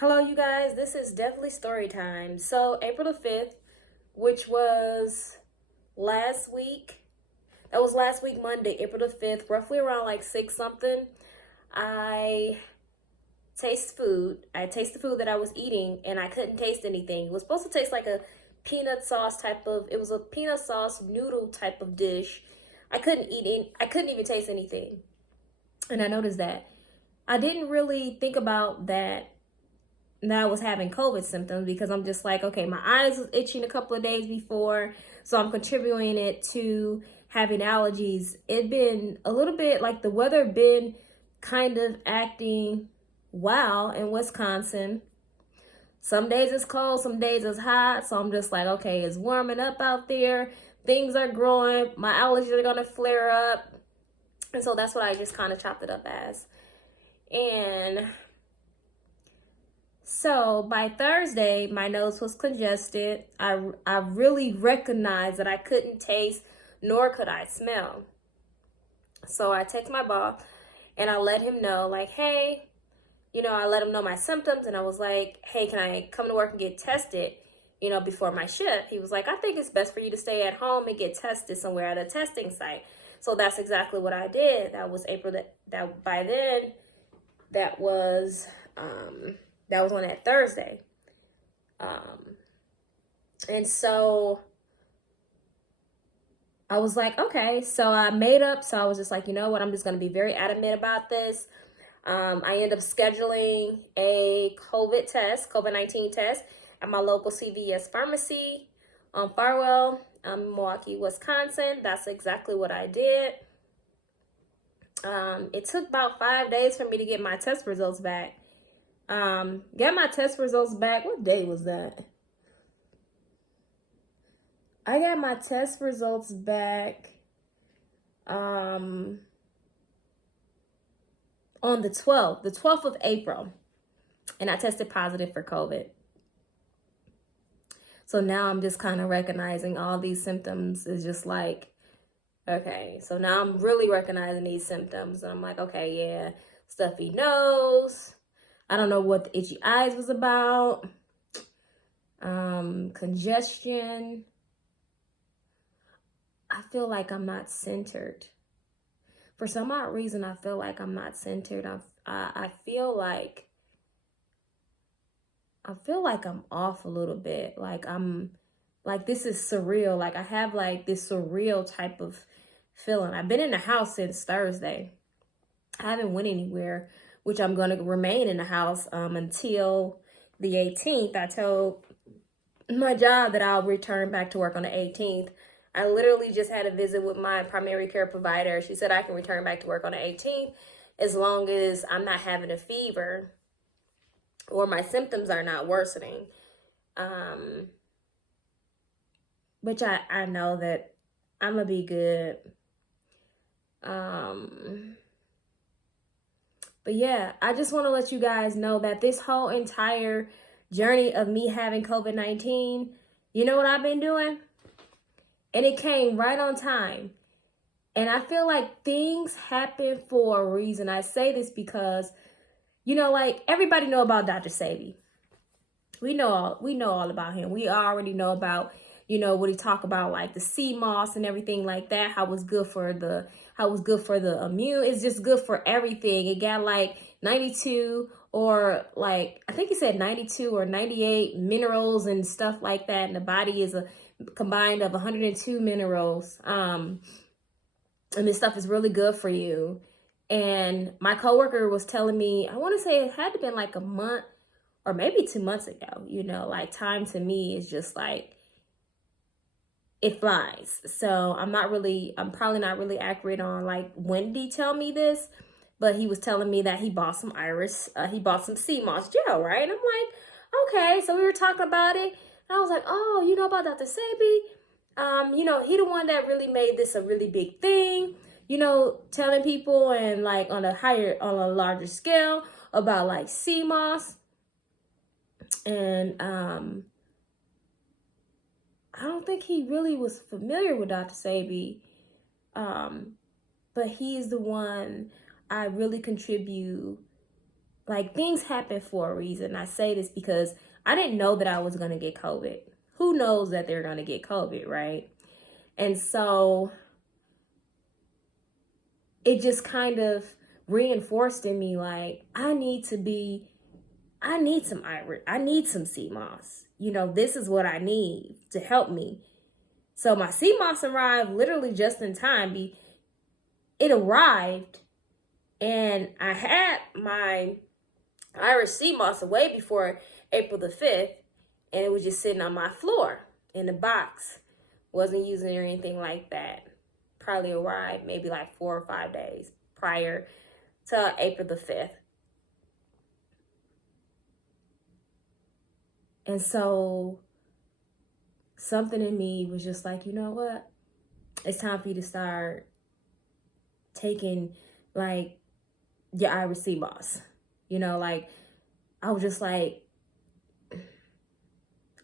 Hello, you guys. This is definitely story time. So, April the 5th, which was last week, that was last week, Monday, April the 5th, roughly around like 6 something. I I tasted food that I was eating and I couldn't taste anything. It was supposed to taste like a peanut sauce it was a peanut sauce noodle type of dish. I couldn't even taste anything. And I noticed that. I didn't really think about that I was having COVID symptoms because I'm just like, okay, my eyes was itching a couple of days before, so I'm contributing it to having allergies. It been a little bit like the weather been kind of acting wow in Wisconsin. Some days it's cold, some days it's hot, so I'm just like, okay, it's warming up out there. Things are growing, my allergies are gonna flare up. And so that's what I just kind of chopped it up as. And so by Thursday, my nose was congested. I really recognized that I couldn't taste nor could I smell. So I text my boss and I let him know, like, hey, I let him know my symptoms and I was like, hey, can I come to work and get tested, before my shift? He was like, I think it's best for you to stay at home and get tested somewhere at a testing site. So that's exactly what I did. That was April, that by then, that was on that Thursday. And so I was like, okay. So I made up. So I was just like, you know what? I'm just going to be very adamant about this. I ended up scheduling a COVID-19 test at my local CVS pharmacy on Farwell, Milwaukee, Wisconsin. That's exactly what I did. It took about 5 days for me to get my test results back. Got my test results back. What day was that? I got my test results back on the 12th of April. And I tested positive for COVID. So now I'm just kind of recognizing all these symptoms is just like, okay, so now I'm really recognizing these symptoms. And I'm like, okay, yeah, stuffy nose. I don't know what the itchy eyes was about. Congestion. I feel like I'm not centered. For some odd reason, I feel like I'm not centered. I feel like I'm off a little bit. Like this is surreal. Like I have like this surreal type of feeling. I've been in the house since Thursday. I haven't went anywhere, which I'm going to remain in the house until the 18th. I told my job that I'll return back to work on the 18th. I literally just had a visit with my primary care provider. She said I can return back to work on the 18th as long as I'm not having a fever or my symptoms are not worsening. Which I know that I'm going to be good. But yeah, I just want to let you guys know that this whole entire journey of me having COVID-19, you know what I've been doing? And it came right on time. And I feel like things happen for a reason. I say this because, like everybody know about Dr. Sebi. We know all about him. We already know about, what he talk about, like the sea moss and everything like that, how it's good for the immune. It's just good for everything. It got like 92 or like, I think he said 92 or 98 minerals and stuff like that. And the body is a combined of 102 minerals. And this stuff is really good for you. And my coworker was telling me, I want to say it had to been like a month or maybe 2 months ago, like time to me is just like, it flies. So I'm probably not really accurate on like when did he tell me this, but he was telling me that he bought some sea moss gel, right? And I'm like, okay. So we were talking about it. And I was like, oh, you know about Dr. Sebi? He the one that really made this a really big thing, telling people and like on a larger scale about like sea moss. And I don't think he really was familiar with Dr. Sebi. But he's the one I really contribute like, things happen for a reason. I say this because I didn't know that I was going to get COVID. Who knows that they're going to get COVID, right? And so it just kind of reinforced in me, like, I need some iris. I need some sea moss. You know, this is what I need to help me. So my sea moss arrived literally just in time. It arrived, and I had my Irish sea moss away before April the 5th, and it was just sitting on my floor in the box. Wasn't using it or anything like that. Probably arrived maybe like 4 or 5 days prior to April the 5th. And so something in me was just like, you know what? It's time for you to start taking, like, your Irish sea moss. You know, like, I was just like,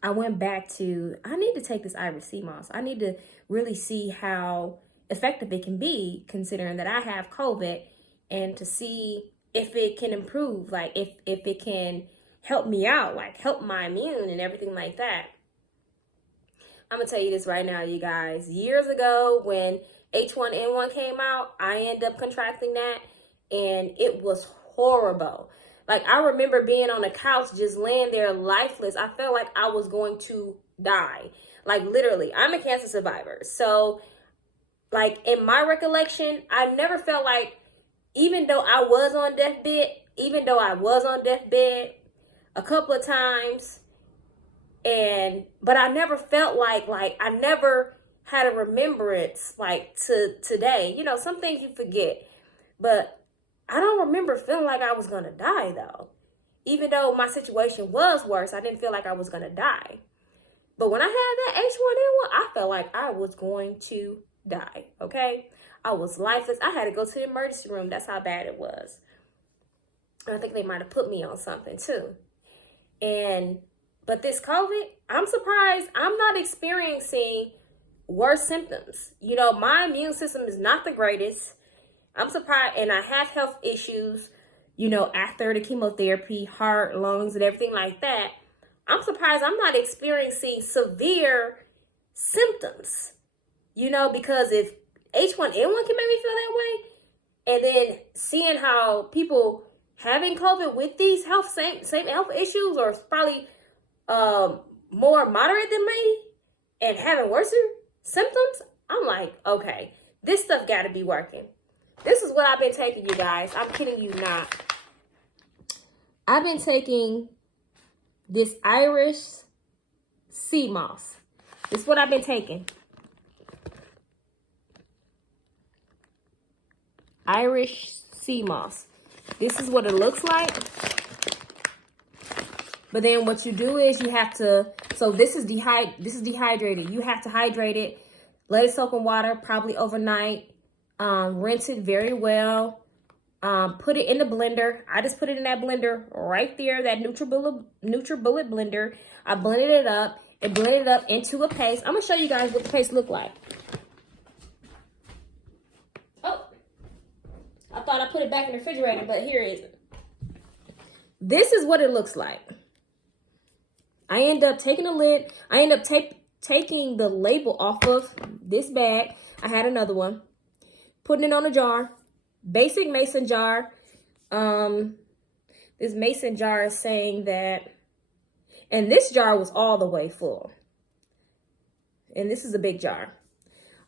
I went back to, I need to take this Irish sea moss. I need to really see how effective it can be, considering that I have COVID, and to see if it can improve, like, if it can help me out, like, help my immune and everything like that. I'm gonna tell you this right now, you guys. Years ago, when H1N1 came out, I ended up contracting that, and it was horrible. Like, I remember being on the couch, just laying there lifeless. I felt like I was going to die. Like, literally, I'm a cancer survivor. So, like, in my recollection, I never felt like, even though I was on deathbed a couple of times, but I never felt like I never had a remembrance, like, to today. You know, some things you forget, but I don't remember feeling like I was gonna die, though. Even though my situation was worse, I didn't feel like I was gonna die. But when I had that H1N1, I felt like I was going to die, okay? I was lifeless. I had to go to the emergency room. That's how bad it was. And I think they might have put me on something, too. But this COVID, I'm surprised I'm not experiencing worse symptoms. You know, my immune system is not the greatest. I'm surprised, and I have health issues, you know, after the chemotherapy, heart, lungs, and everything like that. I'm surprised I'm not experiencing severe symptoms, you know, because if H1N1 can make me feel that way, and then seeing how people having COVID with these same health issues, or probably more moderate than me, and having worse symptoms, I'm like, okay, this stuff got to be working. This is what I've been taking, you guys. I'm kidding you not. I've been taking this Irish sea moss. This is what I've been taking. Irish sea moss. This is what it looks like. But then what you do is you have to, so this is dehydrated. You have to hydrate it, let it soak in water, probably overnight. Rinse it very well. Put it in the blender. I just put it in that blender right there, that NutriBullet blender. I blended it up and blended it up into a paste. I'm gonna show you guys what the paste look like. Oh, I thought I put it back in the refrigerator, but here it is. This is what it looks like. I end up taking the lid. I end up taking the label off of this bag. I had another one. Putting it on a jar, basic mason jar. This mason jar is saying that, and this jar was all the way full. And this is a big jar.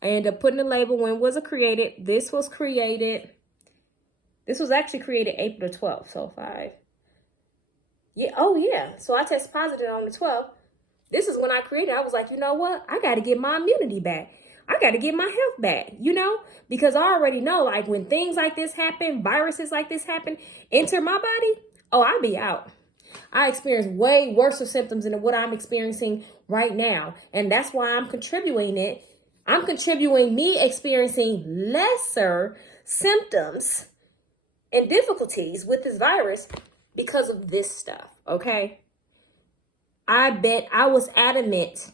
I ended up putting the label, when was it created? This was actually created April the 12th, so 5. Yeah, oh yeah, so I tested positive on the 12th. This is when I created it. I was like, you know what? I got to get my immunity back. I got to get my health back, you know, because I already know, like, when things like this happen, viruses like this happen, enter my body, oh, I'll be out. I experience way worse symptoms than what I'm experiencing right now. And that's why I'm contributing it. I'm contributing me experiencing lesser symptoms and difficulties with this virus because of this stuff, okay? I bet I was adamant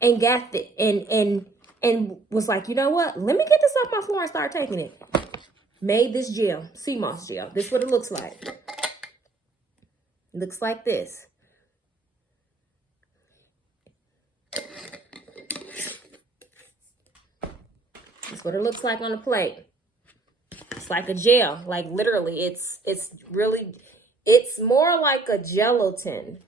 and got the, and was like, you know what? Let me get this off my floor and start taking it. Made this gel, sea moss gel. This is what it looks like. Looks like this. That's what it looks like on the plate. It's like a gel, like literally. It's more like a gelatin.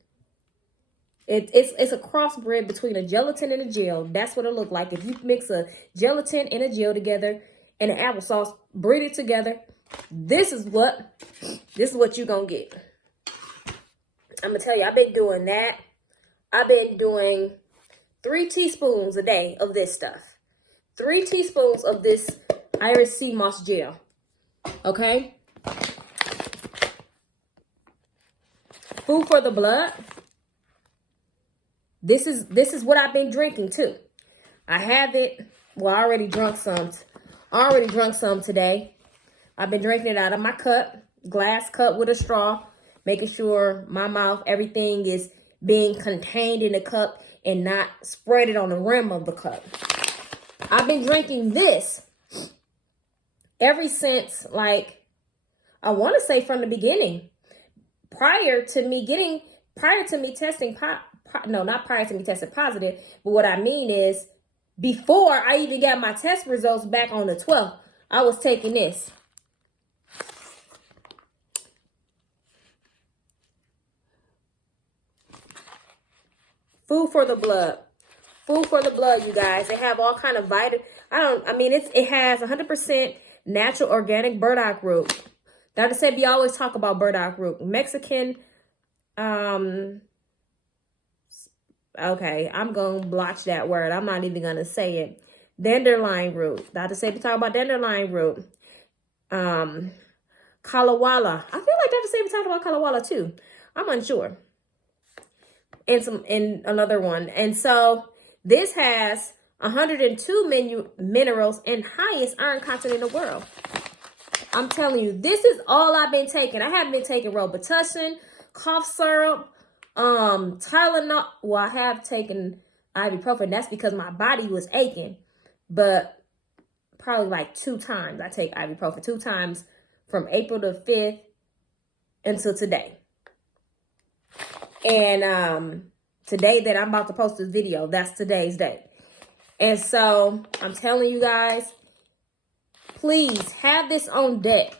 It's a crossbred between a gelatin and a gel. That's what it look like. If you mix a gelatin and a gel together and an applesauce, breed it together, this is what you're gonna get. I'm gonna tell you, I've been doing that. I've been doing 3 teaspoons a day of this stuff. 3 teaspoons of this Irish sea moss gel. Okay? Food for the blood. This is what I've been drinking too. I have it. Well, I already drunk some today. I've been drinking it out of my cup, glass cup with a straw, making sure my mouth, everything is being contained in the cup and not spread it on the rim of the cup. I've been drinking this ever since, like, I want to say from the beginning. Prior to me testing not prior to me testing positive, but what I mean is before I even got my test results back on the 12th, I was taking this. Food for the blood. Food for the blood, you guys. They have all kind of it has 100% natural organic burdock root. Dr. Sebi always talk about burdock root. Mexican, okay, I'm going to blotch that word. I'm not even going to say it. Dandelion root. Dr. Sebi talk about dandelion root. Kalawala. I feel like Dr. Sebi talked about Kalawala too. I'm unsure. And another one. And so this has 102 minerals and highest iron content in the world. I'm telling you, this is all I've been taking. I haven't been taking Robitussin, cough syrup, Tylenol. Well, I have taken ibuprofen. That's because my body was aching. But probably like 2 times. I take ibuprofen 2 times from April the 5th until today. And today that I'm about to post this video, that's today's day. And so I'm telling you guys, please have this on deck,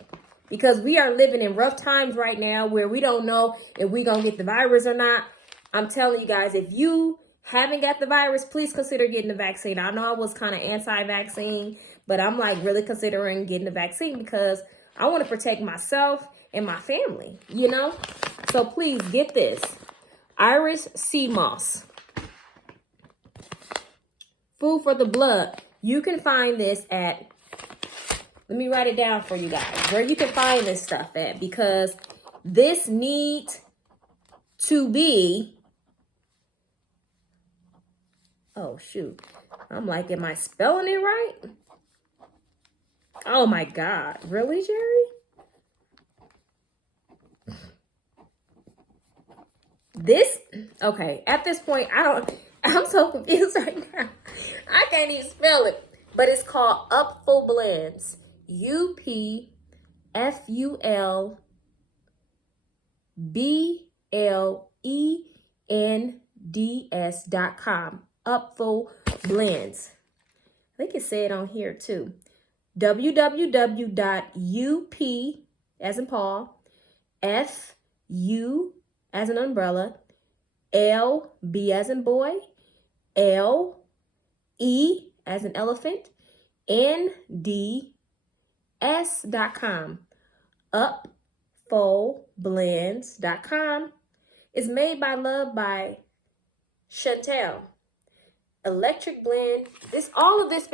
because we are living in rough times right now where we don't know if we're going to get the virus or not. I'm telling you guys, if you haven't got the virus, please consider getting the vaccine. I know I was kind of anti-vaccine, but I'm like really considering getting the vaccine because I want to protect myself and my family, you know? So please get this. Irish sea moss. Food for the blood. You can find this at, let me write it down for you guys, where you can find this stuff at, because this needs to be, oh shoot, I'm like, am I spelling it right? Oh my God, really, Jerry? This, okay, at this point, I'm so confused right now. I can't even spell it, but it's called Upfulblends. Upfulblends.com. Upfulblends. I think it said on here too. www.up, as in Paul, FU as an umbrella, LB as in boy, LE as an elephant, NDS.com. Upfulblends.com is made by Love by Chantel. Electric blend. All of this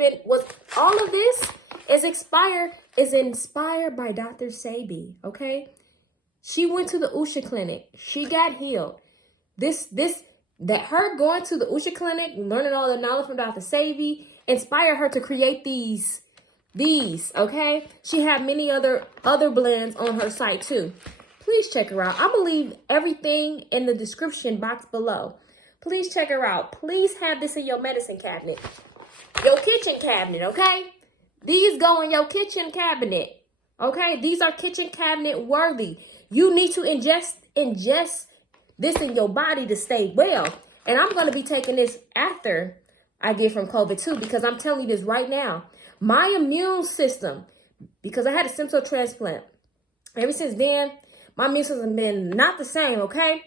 is inspired by Dr. Sebi, okay? She went to the Usha clinic. She got healed. Her going to the Usha clinic, learning all the knowledge from Dr. Sebi, inspired her to create these, okay? She had many other blends on her site too. Please check her out. I'm going to leave everything in the description box below. Please check her out. Please have this in your medicine cabinet. Your kitchen cabinet, okay? These go in your kitchen cabinet, okay? These are kitchen cabinet worthy. You need to ingest ingest this in your body to stay well. And I'm going to be taking this after I get from COVID too, because I'm telling you this right now. My immune system, because I had a stem cell transplant, ever since then, my immune system has been not the same, okay?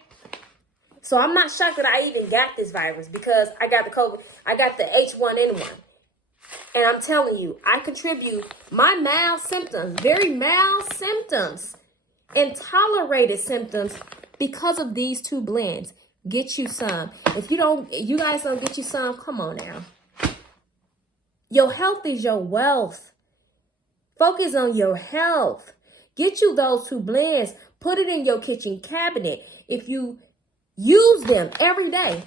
So I'm not shocked that I even got this virus, because I got the COVID, I got the H1N1. And I'm telling you, I contribute my mild symptoms, very mild symptoms, and tolerated symptoms because of these two blends. Get you some. If you guys don't get you some, come on now. Your health is your wealth. Focus on your health. Get you those two blends. Put it in your kitchen cabinet. If you use them every day,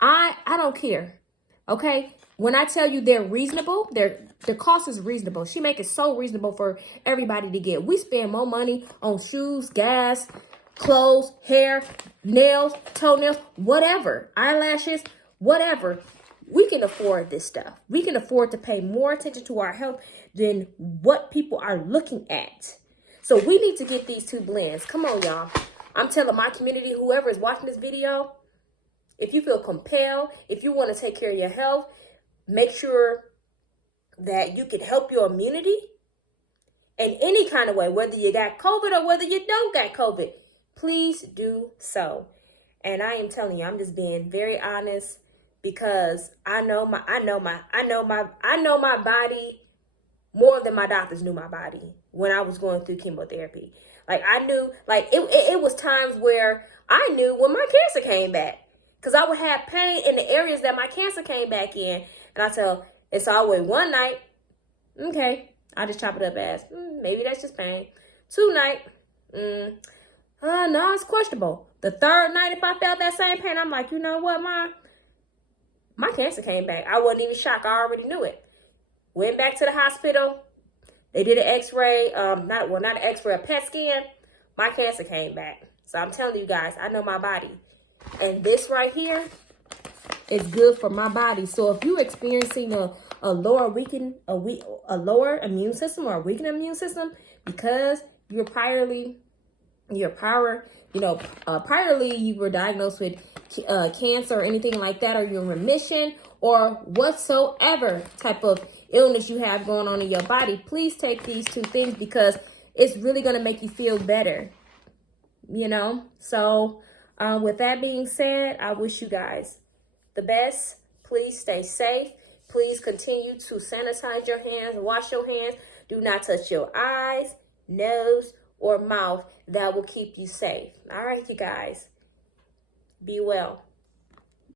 I don't care. Okay? When I tell you they're reasonable, the cost is reasonable. She make it so reasonable for everybody to get. We spend more money on shoes, gas, clothes, hair, nails, toenails, whatever, eyelashes, whatever. We can afford this stuff. We can afford to pay more attention to our health than what people are looking at. So we need to get these two blends. Come on, y'all. I'm telling my community, whoever is watching this video, if you feel compelled, if you want to take care of your health, make sure that you can help your immunity in any kind of way, whether you got COVID or whether you don't got COVID. Please do so. And I am telling you, I'm just being very honest, because I know my body more than my doctors knew my body when I was going through chemotherapy. Like I knew, like it was times where I knew when my cancer came back, because I would have pain in the areas that my cancer came back in. And I tell, it's always one night, okay, I just chop it up as, maybe that's just pain. 2 night, no, it's questionable. The 3rd night, if I felt that same pain, I'm like, you know what, my cancer came back. I wasn't even shocked. I already knew it. Went back to the hospital. They did an x-ray, not an x-ray, a PET scan. My cancer came back. So I'm telling you guys, I know my body. And this right here is good for my body. So if you're experiencing a lower immune system or a weakened immune system because priorly you were diagnosed with cancer or anything like that, or you're in remission, or whatsoever type of illness you have going on in your body, please take these two things, because it's really going to make you feel better, So with that being said, I wish you guys the best. Please stay safe. Please continue to sanitize your hands, wash your hands. Do not touch your eyes, nose, or mouth. That will keep you safe. All right, you guys. Be well.